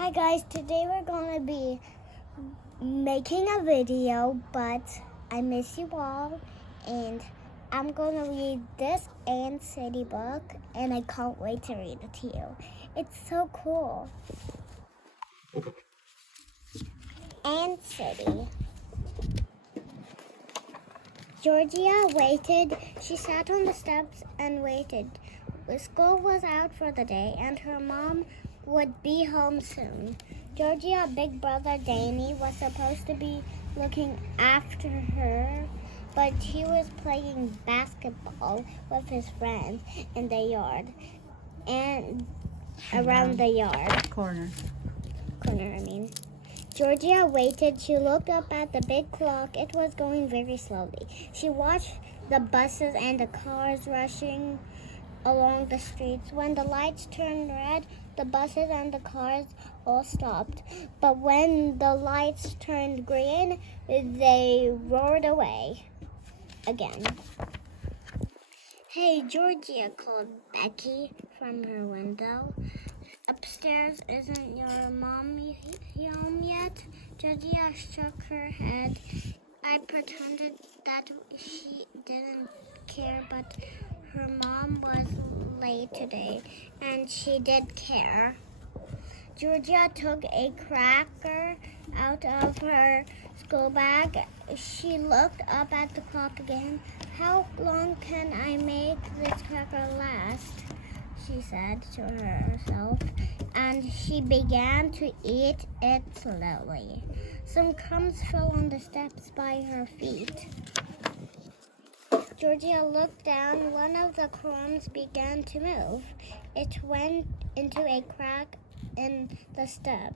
Hi guys, today we're going to be making a video, but I miss you all, and I'm going to read this Ant City book, and I can't wait to read it to you. It's so cool. Ant City. Georgia waited. She sat on the steps and waited. The school was out for the day, and her mom would be home soon. Georgia's big brother Danny was supposed to be looking after her, but he was playing basketball with his friends in the yard and around the yard. Corner. Georgia waited. She looked up at the big clock. It was going very slowly. She watched the buses and the cars rushing along the streets. When the lights turned red, the buses and the cars all stopped. But when the lights turned green, they roared away again. "Hey, Georgia," called Becky from her window. "Upstairs, isn't your mom home yet?" Georgia shook her head. I pretended that she didn't care, but her mom was late today, and she did care. Georgia took a cracker out of her school bag. She looked up at the clock again. "How long can I make this cracker last?" she said to herself, and she began to eat it slowly. Some crumbs fell on the steps by her feet. Georgia looked down. One of the crumbs began to move. It went into a crack in the step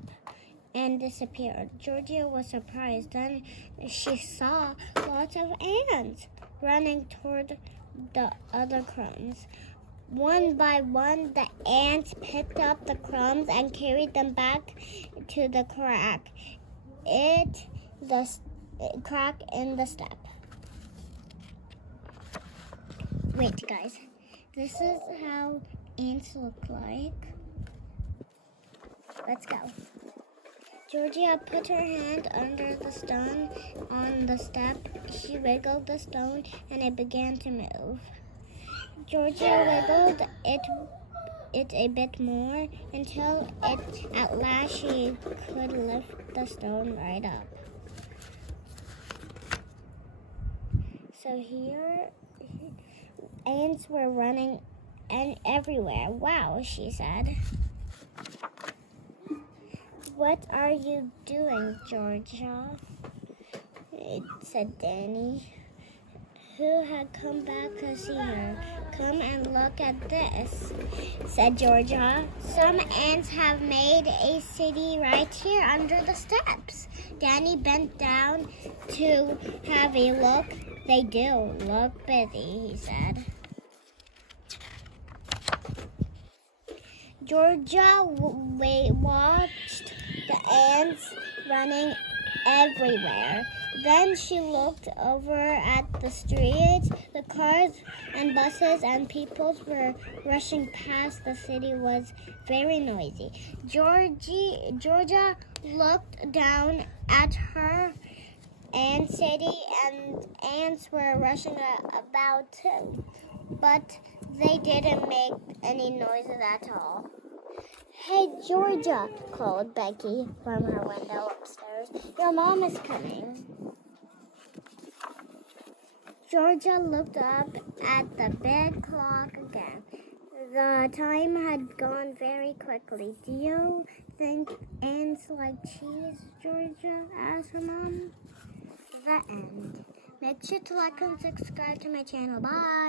and disappeared. Georgia was surprised. Then she saw lots of ants running toward the other crumbs. One by one, the ants picked up the crumbs and carried them back to the crack. The crack in the step. Wait, guys. This is how ants look like. Let's go. Georgia put her hand under the stone on the step. She wiggled the stone and it began to move. Georgia wiggled it a bit more until at last she could lift the stone right up. So here, ants were running everywhere. "Wow," she said. "What are you doing, Georgia?" said Danny, who had come back to see her. "Come and look at this," said Georgia. "Some ants have made a city right here under the steps." Danny bent down to have a look. "They do look busy," he said. Georgia watched the ants running everywhere. Then she looked over at the streets. The cars and buses and people were rushing past. The city was very noisy. Georgia looked down at her ant city, and ants were rushing about too, but they didn't make any noises at all. "Hey, Georgia," called Becky from her window upstairs. "Your mom is coming." Georgia looked up at the big clock again. The time had gone very quickly. "Do you think ants like cheese, Georgia?" asked her mom. The end. Make sure to like and subscribe to my channel. Bye.